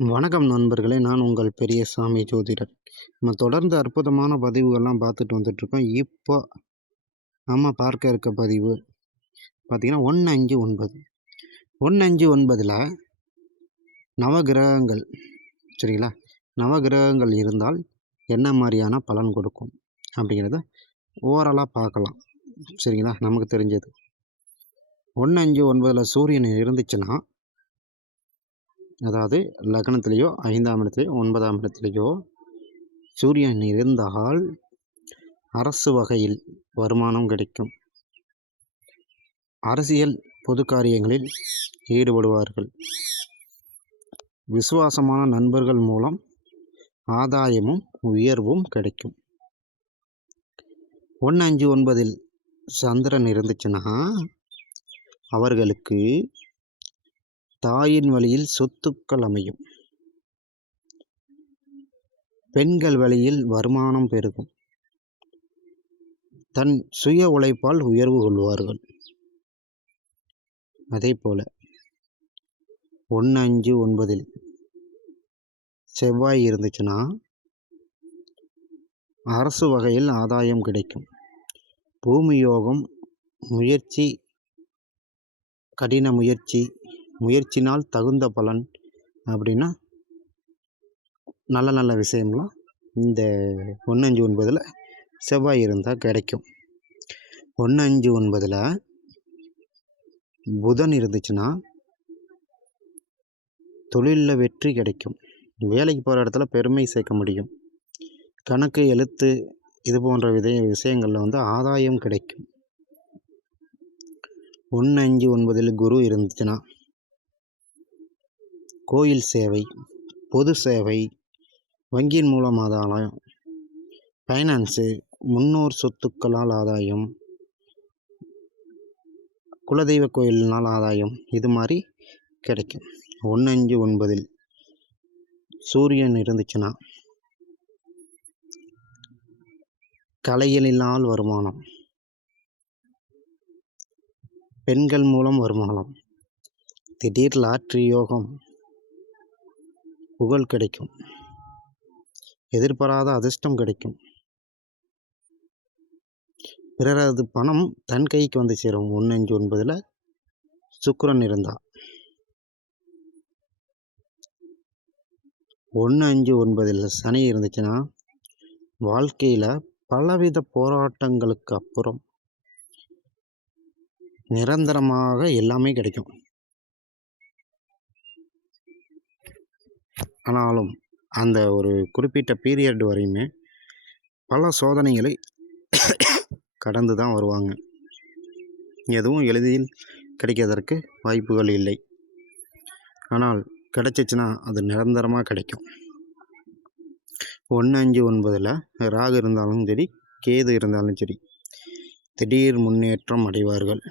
வணக்கம் நண்பர்களே, நான் உங்கள் பெரியசாமி ஜோதிடர். நம்ம தொடர்ந்து அற்புதமான பதிவுகள்லாம் பார்த்துட்டு வந்துட்டுருக்கோம். இப்போ நம்ம பார்க்க இருக்க பதிவு பார்த்திங்கன்னா 159. 159ல் நவகிரகங்கள், சரிங்களா? நவகிரகங்கள் இருந்தால் என்ன மாதிரியான பலன் கொடுக்கும் அப்படிங்கிறத ஓவராலாக பார்க்கலாம், சரிங்களா? நமக்கு தெரிஞ்சது 159ல் சூரியன் இருந்துச்சுன்னா, அதாவது லக்னத்திலேயோ 5ஆம் இடத்துலையோ 9ஆம் இடத்துலையோ சூரியன் இருந்தால் அரசு வகையில் வருமானம் கிடைக்கும். அரசியல் பொது காரியங்களில் ஈடுபடுவார்கள். விசுவாசமான நண்பர்கள் மூலம் ஆதாயமும் உயர்வும் கிடைக்கும். 159ல் சந்திரன் இருந்துச்சுன்னா அவர்களுக்கு தாயின் வழியில் சொத்துக்கள் அமையும். பெண்கள் வழியில் வருமானம் பெருகும். தன் சுய உழைப்பால் உயர்வு கொள்வார்கள். அதே போல 159ல் செவ்வாய் இருந்துச்சுன்னா அரசு வகையில் ஆதாயம் கிடைக்கும். பூமி யோகம், முயற்சி, கடின முயற்சினால் தகுந்த பலன் அப்படின்னா நல்ல நல்ல விஷயம்லாம் இந்த 159ல் செவ்வாய் இருந்தால் கிடைக்கும். 159ல் புதன் இருந்துச்சுன்னா தொழிலில் வெற்றி கிடைக்கும். வேலைக்கு போகிற இடத்துல பெருமை சேர்க்க முடியும். கணக்கு, எழுத்து இது போன்ற விஷயங்களில் ஆதாயம் கிடைக்கும். 159ல் குரு இருந்துச்சுன்னா கோயில் சேவை, பொது சேவை, வங்கியின் மூலம் ஆதாயம், ஃபைனான்ஸு, முன்னோர் சொத்துக்களால் ஆதாயம், குலதெய்வ கோயிலினால் ஆதாயம், இது மாதிரி கிடைக்கும். 159ல் சூரியன் இருந்துச்சுன்னா கலைகளினால் வருமானம், பெண்கள் மூலம் வருமானம், திடீர் லாட்ரி யோகம், புகழ் கிடைக்கும், எதிர்பாராத அதிர்ஷ்டம் கிடைக்கும், பிறரது பணம் தன் கைக்கு வந்து சேரும். 159ல் சுக்கிரன் இருந்தால் 159ல் சனி இருந்துச்சுன்னா வாழ்க்கையில் பலவித போராட்டங்களுக்கு அப்புறம் நிரந்தரமாக எல்லாமே கிடைக்கும். ஆனாலும் அந்த ஒரு குறிப்பிட்ட பீரியட் வரையுமே பல சோதனைகளை கடந்து தான் வருவாங்க. எதுவும் எளிதில் கிடைக்கிறதற்கு வாய்ப்புகள் இல்லை. ஆனால் கிடைச்சிச்சுன்னா அது நிரந்தரமாக கிடைக்கும். 159ல் ராகு இருந்தாலும் சரி, கேது இருந்தாலும் சரி, திடீர் முன்னேற்றம் அடைவார்கள்.